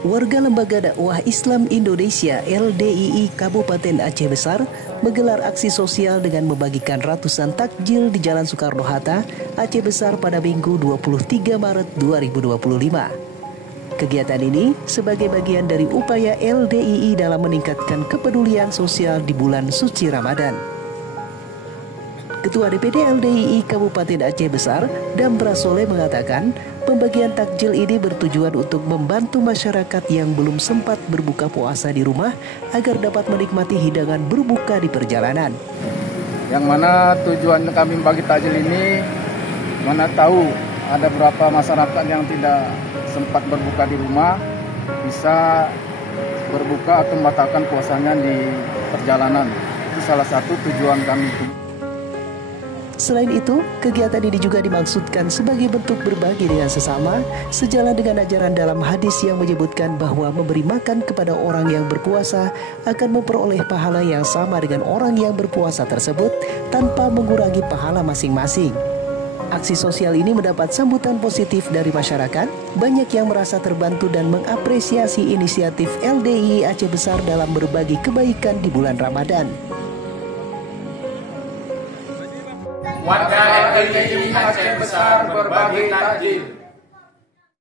Warga Lembaga Dakwah Islam Indonesia (LDII) Kabupaten Aceh Besar menggelar aksi sosial dengan membagikan ratusan takjil di Jalan Soekarno-Hatta, Aceh Besar pada Minggu 23 Maret 2025. Kegiatan ini sebagai bagian dari upaya LDII dalam meningkatkan kepedulian sosial di bulan suci Ramadan. Ketua DPD LDII Kabupaten Aceh Besar, Damra Soleh mengatakan, pembagian takjil ini bertujuan untuk membantu masyarakat yang belum sempat berbuka puasa di rumah agar dapat menikmati hidangan berbuka di perjalanan. Yang mana tujuan kami bagi takjil ini, mana tahu ada beberapa masyarakat yang tidak sempat berbuka di rumah bisa berbuka atau membatalkan puasanya di perjalanan. Itu salah satu tujuan kami. Selain itu, kegiatan ini juga dimaksudkan sebagai bentuk berbagi dengan sesama, sejalan dengan ajaran dalam hadis yang menyebutkan bahwa memberi makan kepada orang yang berpuasa akan memperoleh pahala yang sama dengan orang yang berpuasa tersebut tanpa mengurangi pahala masing-masing. Aksi sosial ini mendapat sambutan positif dari masyarakat, banyak yang merasa terbantu dan mengapresiasi inisiatif LDII Aceh Besar dalam berbagi kebaikan di bulan Ramadan. Warga LDII Aceh Besar berbagi takjil.